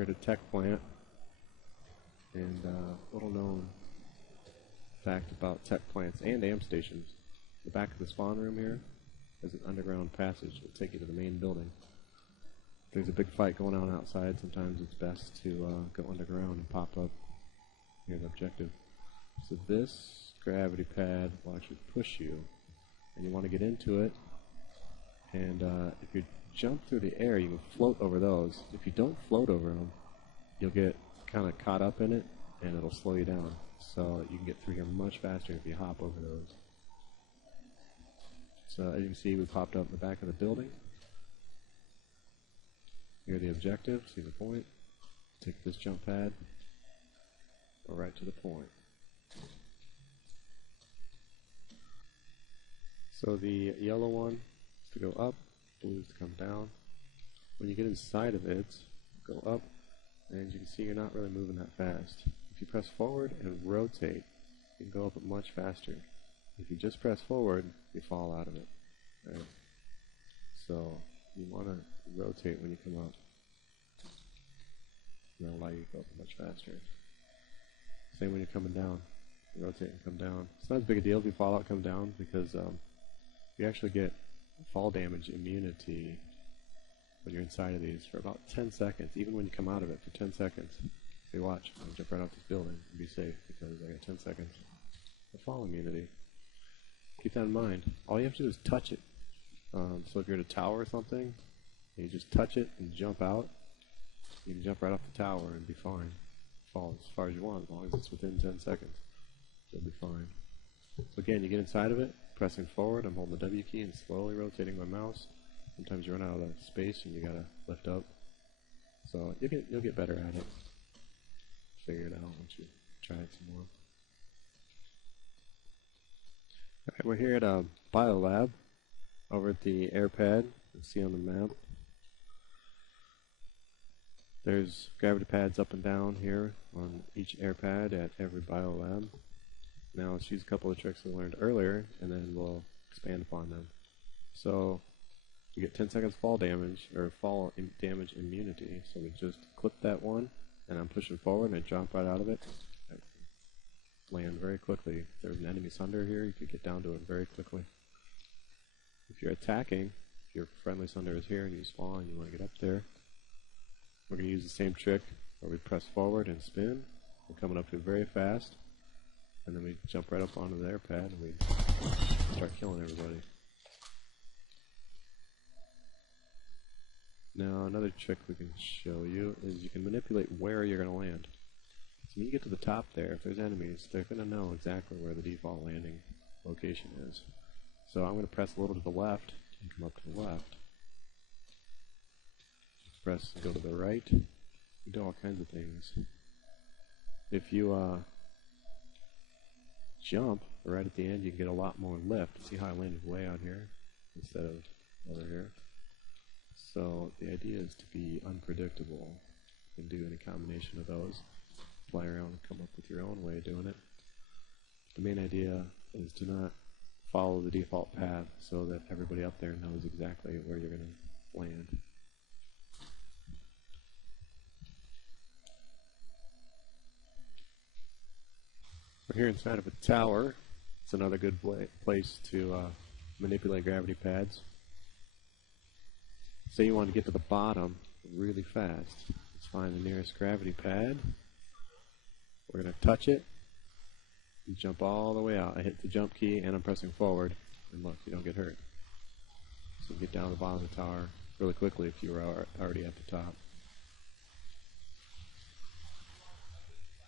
here at a tech plant, and little known fact about tech plants and AM stations. The back of the spawn room here is an underground passage that will take you to the main building. If there's a big fight going on outside, sometimes it's best to go underground and pop up near the objective. So this gravity pad will actually push you, and you want to get into it, and if you jump through the air, you can float over those. If you don't float over them, you'll get kind of caught up in it, and it'll slow you down. So you can get through here much faster if you hop over those. So as you can see, we popped up in the back of the building. Here are the objectives. See the point. Take this jump pad. Go right to the point. So the yellow one is to go up, blue is to come down. When you get inside of it, go up, and you can see you're not really moving that fast. If you press forward and rotate, you can go up much faster. If you just press forward, you fall out of it. Right? So you want to rotate when you come up. That'll allow you to go up much faster. Same when you're coming down. Rotate and come down. It's not as big a deal if you fall out, come down, because you actually get fall damage immunity when you're inside of these for about 10 seconds, even when you come out of it for 10 seconds. So you watch, I'll jump right out this building and be safe because I got 10 seconds of fall immunity. Keep that in mind. All you have to do is touch it. So if you're at a tower or something, you just touch it and jump out. You can jump right off the tower and be fine. Fall as far as you want, as long as it's within 10 seconds. You'll be fine. So again, you get inside of it, pressing forward, I'm holding the W key and slowly rotating my mouse. Sometimes you run out of the space and you gotta lift up. So you'll get better at it. Figure it out once you try it some more. Alright, we're here at a biolab over at the airpad. You can see on the map. There's gravity pads up and down here on each airpad at every biolab. Now let's use a couple of tricks we learned earlier, and then we'll expand upon them. So you get 10 seconds fall damage, or fall damage immunity. So we just clip that one, and I'm pushing forward, and I jump right out of it. I land very quickly. If there's an enemy sunder here, you could get down to it very quickly. If you're attacking, if your friendly sunder is here and you spawn, you want to get up there. We're going to use the same trick where we press forward and spin. We're coming up here very fast, and then we jump right up onto the airpad and we start killing everybody. Now another trick we can show you is you can manipulate where you're going to land. So when you get to the top there, if there's enemies, they're going to know exactly where the default landing location is. So I'm going to press a little to the left and come up to the left. Press and go to the right. You do all kinds of things. If you jump right at the end, you can get a lot more lift. See how I landed way out here instead of over here? So the idea is to be unpredictable. You can do any combination of those. Fly around and come up with your own way of doing it. The main idea is to not follow the default path so that everybody up there knows exactly where you're going to land. We're here inside of a tower. It's another good place to manipulate gravity pads. Say you want to get to the bottom really fast. Let's find the nearest gravity pad. We're going to touch it and jump all the way out. I hit the jump key and I'm pressing forward. And look, you don't get hurt. So you get down to the bottom of the tower really quickly if you were already at the top.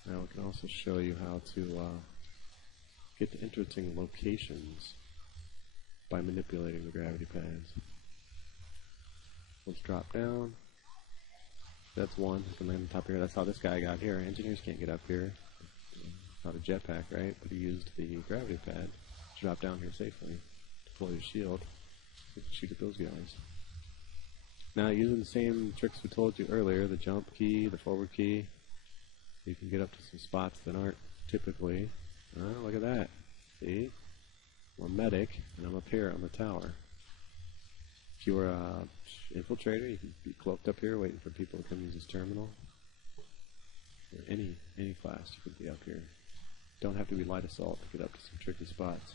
Now we can also show you how to get to interesting locations by manipulating the gravity pads. Let's drop down. That's one. You can land on top here. That's how this guy got here. Engineers can't get up here. Not a jetpack, right? But he used the gravity pad to drop down here safely. Deploy his shield. You can shoot at those guys. Now using the same tricks we told you earlier, the jump key, the forward key, you can get up to some spots that aren't typically. Oh, look at that. See? I'm a medic, and I'm up here on the tower. If you were an infiltrator, you could be cloaked up here waiting for people to come use this terminal. any class you can be up here. Don't have to be light assault to get up to some tricky spots.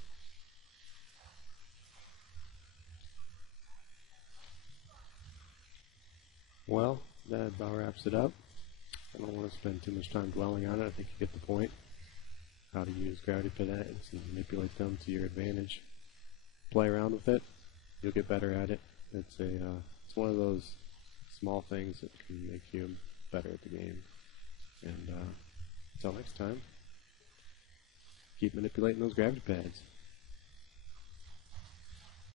Well, that about wraps it up. I don't want to spend too much time dwelling on it. I think you get the point. How to use gravity peds and manipulate them to your advantage. Play around with it. You'll get better at it. It's one of those small things that can make you better at the game. And until next time, keep manipulating those gravity pads.